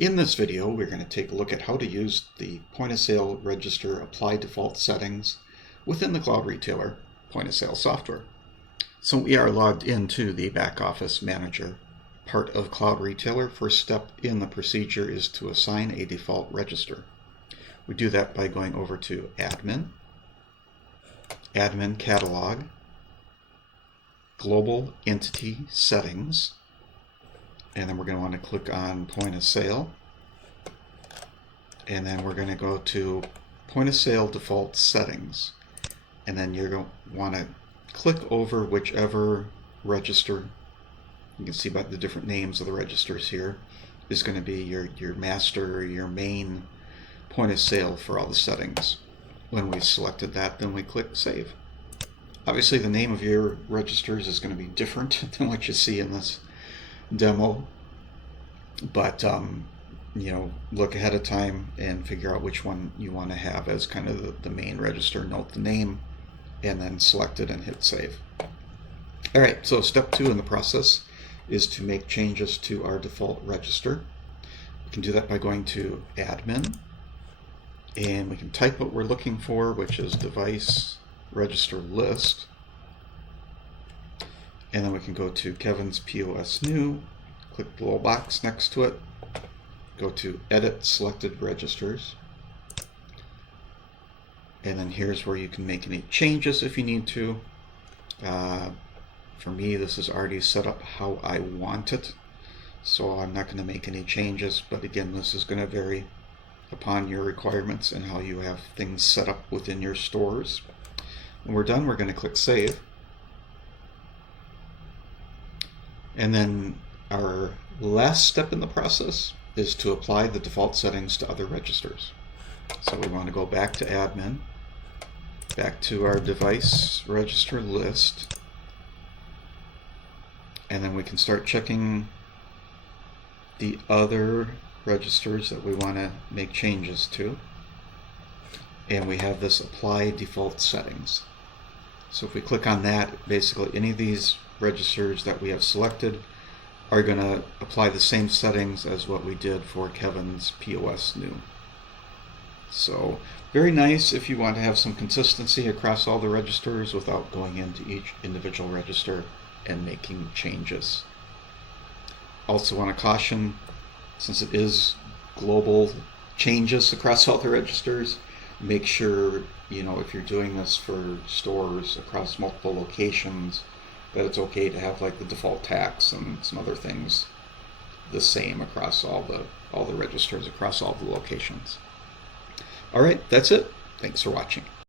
In this video, we're going to take a look at how to use the point of sale register apply default settings within the Cloud Retailer point of sale software. So we are logged into the back office manager part of Cloud Retailer. First step in the procedure is to assign a default register. We do that by going over to Admin, Admin Catalog, Global Entity Settings, and then we're going to want to click on point of sale, and then we're going to go to point of sale default settings, and then you're going to want to click over whichever register. You can see by the different names of the registers here is going to be your master or your main point of sale for all the settings. When we've selected that, then we click save. Obviously the name of your registers is going to be different than what you see in this demo, but look ahead of time and figure out which one you want to have as kind of the main register. Note the name and then select it and hit save. Alright, so step 2 in the process is to make changes to our default register. We can do that by going to Admin, and we can type what we're looking for, which is device register list, and then we can go to Kevin's POS new, click the little box next to it, go to edit selected registers, and then here's where you can make any changes if you need to. For me, this is already set up how I want it, so I'm not going to make any changes, but again, this is going to vary upon your requirements and how you have things set up within your stores. When we're done, we're going to click save. And then our last step in the process is to apply the default settings to other registers. So we want to go back to Admin, back to our device register list, and then we can start checking the other registers that we want to make changes to. And we have this apply default settings. So if we click on that, basically any of these registers that we have selected are going to apply the same settings as what we did for Kevin's POS new. So very nice if you want to have some consistency across all the registers without going into each individual register and making changes. Also want to caution, since it is global changes across all the registers, make sure, if you're doing this for stores across multiple locations, that it's okay to have like the default tax and some other things the same across all the registers across all the locations. All right, that's it. Thanks for watching.